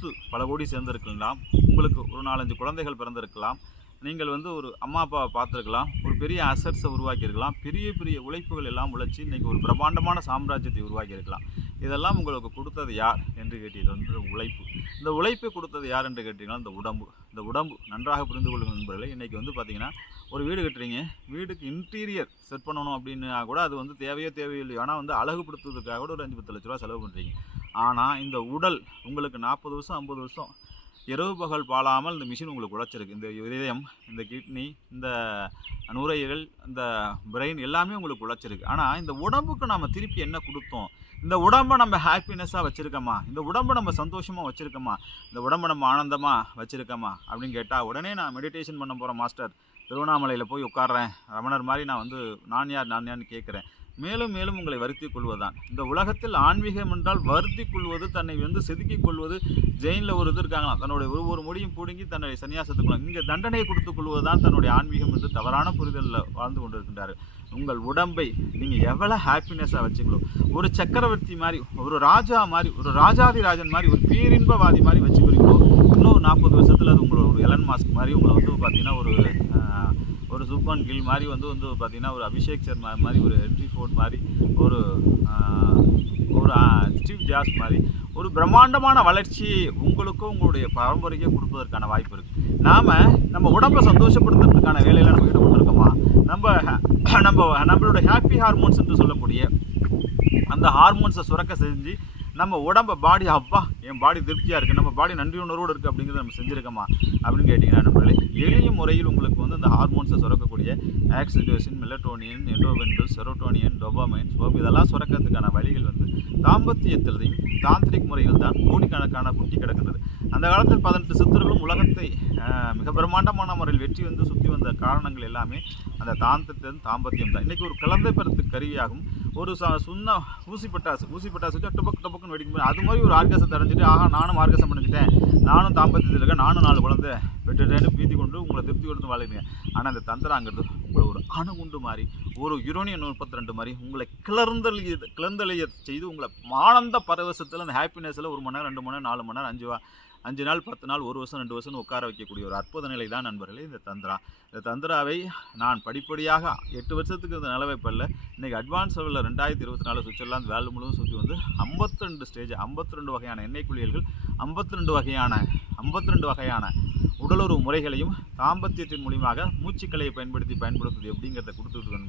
சொத்து பல கோடி சேர்ந்திருக்கலாம், உங்களுக்கு ஒரு 4, 5 குழந்தைகள் பிறந்திருக்கலாம், நீங்கள் ஒரு அம்மா அப்பாவை பார்த்துருக்கலாம், ஒரு பெரிய அசட்ஸை உருவாக்கியிருக்கலாம், பெரிய பெரிய உழைப்புகள் எல்லாம் உழைச்சி இன்றைக்கி ஒரு பிரம்மாண்டமான சாம்ராஜ்யத்தை உருவாக்கியிருக்கலாம். இதெல்லாம் உங்களுக்கு கொடுத்தது யார் என்று கேட்டீர்கள், உழைப்பு. இந்த உழைப்பை கொடுத்தது யார் என்று கேட்டீங்கன்னா இந்த உடம்பு. இந்த உடம்பு நன்றாக புரிந்து கொள்ளுங்கள் நண்பர்களே. இன்றைக்கி பார்த்திங்கன்னா ஒரு வீடு கட்டுறீங்க, வீடுக்கு இன்டீரியர் செட் பண்ணணும் அப்படின்னா கூட அது தேவையோ தேவையில்லையோ, ஆனால் அழகுபடுத்துறதுக்காக கூட ஒரு 5-10 லட்ச ரூபா செலவு பண்ணுறீங்க. ஆனால் இந்த உடல் உங்களுக்கு 40 வருஷம் 50 வருஷம் இரவு பகல் பாழாமல் இந்த மிஷின் உங்களுக்கு உழைச்சிருக்கு. இந்த இதயம், இந்த கிட்னி, இந்த நுரையீரல், இந்த பிரெயின் எல்லாமே உங்களுக்கு உழைச்சிருக்கு. ஆனால் இந்த உடம்புக்கு நம்ம திருப்பி என்ன கொடுத்தோம்? இந்த உடம்பை நம்ம ஹாப்பினஸ்ஸாக வச்சுருக்கோமா? இந்த உடம்பை நம்ம சந்தோஷமாக வச்சுருக்கோமா? இந்த உடம்பை நம்ம ஆனந்தமாக வச்சுருக்கோமா அப்படின்னு கேட்டால், உடனே நான் மெடிடேஷன் பண்ண போகிறேன் மாஸ்டர், திருவண்ணாமலையில் போய் உட்கார்றேன், ரமணர் மாதிரி நான் நான் யார்னு கேட்குறேன். மேலும் மேலும் உங்களை வருத்திக் கொள்வதுதான். இந்த உலகத்தில் ஆன்மீகம் என்றால் வருத்திக் கொள்வது, தன்னை செதுக்கிக் கொள்வது. ஜெயினில் ஒரு இது இருக்காங்களாம், தன்னுடைய ஒவ்வொரு முடியும் பிடுங்கி தன்னுடைய சன்னியாசத்துக்குள்ள இங்கே தண்டனை கொடுத்துக் கொள்வது தான் தன்னுடைய ஆன்மீகம் என்று தவறான புரிதலில் வாழ்ந்து கொண்டிருக்கின்றார். உங்கள் உடம்பை நீங்கள் எவ்வளோ ஹாப்பினஸ்ஸாக வச்சுங்களோ, ஒரு சக்கரவர்த்தி மாதிரி, ஒரு ராஜா மாதிரி, ஒரு ராஜாதிராஜன் மாதிரி, ஒரு பேரின்பவாதி மாதிரி வச்சுக்கிறீங்களோ, இன்னும் 40 வருஷத்தில் அது உங்களோட ஒரு எலன் மாஸ்க் மாதிரி உங்களை பார்த்திங்கன்னா ஒரு சுப்மன் கில் மாதிரி பார்த்திங்கன்னா ஒரு அபிஷேக் சர்மா மாதிரி, ஒரு ஹென்ரி ஃபோர்ட் மாதிரி, ஒரு ஸ்டீவ் ஜாப்ஸ் மாதிரி ஒரு பிரம்மாண்டமான வளர்ச்சி உங்களுக்கும் உங்களுடைய பரம்பரைக்கே கொடுப்பதற்கான வாய்ப்பு இருக்குது. நம்ம உடம்பை சந்தோஷப்படுத்துறதுக்கான வேலையில் நம்ம ஈடுபட்டுருக்கோமா? நம்மளோட ஹாப்பி ஹார்மோன்ஸ் என்று சொல்லக்கூடிய அந்த ஹார்மோன்ஸை சுரக்க செஞ்சு நம்ம உடம்பை பாடி, அப்பா என் பாடி திருப்தியாக இருக்குது, நம்ம பாடி நன்றி உணர்வோடு இருக்குது அப்படிங்கிறத நம்ம செஞ்சுருக்கோமா அப்படின்னு கேட்டிங்கன்னா, நம்மளே எளிய முறையில் உங்களுக்கு அந்த ஹார்மோன்ஸை சுரக்கக்கூடிய ஆக்சிடோசின், மெலட்டோனியன், எண்டோவென்கள், செரோட்டோனியன், டோபாமைன், ஸ்வோப் இதெல்லாம் சுரக்கிறதுக்கான வழிகள் தாம்பத்தியத்திலையும் தாந்திரிக் முறைகள் தான் கோடிக்கணக்கான குட்டி கிடக்கின்றது. அந்த காலத்தில் 18 சித்தர்களும் உலகத்தை மிக பிரம்மாண்டமான முறையில் வெற்றி சுற்றி வந்த காரணங்கள் எல்லாமே அந்த தாம்பத்தியம் தான். இன்றைக்கி ஒரு குழந்தை பெறத்துக்கு கருவியாகும் ஒரு சுண்ண ஊசி பட்டாசு வச்சு டொபக்குன்னு வெடிக்கும். அது மாதிரி ஒரு ஆர்கசத்தை அடைஞ்சிட்டு, ஆகா நானும் ஆர்கசம் பண்ணிக்கிட்டேன், நானும் தாம்பத்தியத்தில் இருக்கேன், நானும் 4 குழந்தை பெற்றுட்டேன்னு பீதி கொண்டு உங்களை திருப்தி கொடுத்து வாழுங்க. ஆனால் அந்த தந்திராங்கிறது உங்களை ஒரு அணுகுண்டு மாதிரி, ஒரு யுரேனியம் 32 மாதிரி உங்களை கிளர்ந்தெளிய செய்து உங்களை ஆனந்த பரவசத்தில் அந்த ஹாப்பினஸில் 1 மணி நேரம் 2 மணி நேரம் 4 மணி நேரம் 5 நாள் 10 நாள் 1 வருஷம் 2 வருஷம் உட்கார வைக்கக்கூடிய ஒரு அற்புத நிலை தான் நண்பர்களே இந்த தந்திரா. இந்த தந்திராவை நான் படிப்படியாக 8 வருஷத்துக்கு இந்த நிலவைப்பல்ல இன்றைக்கி அட்வான்ஸ் லெவலில் 2024 சுவிட்சர்லாந்து வேர்ல்டு முழுவதும் சுற்றி 52 ஸ்டேஜ், 52 வகையான எண்ணெய் குளியல்கள், 52 வகையான உடலுறவு முறைகளையும் தாம்பத்தியத்தின் மூலியமாக மூச்சுக்கலையை பயன்படுத்துவது எப்படிங்கிறத கொடுத்துட்டு நண்பர்.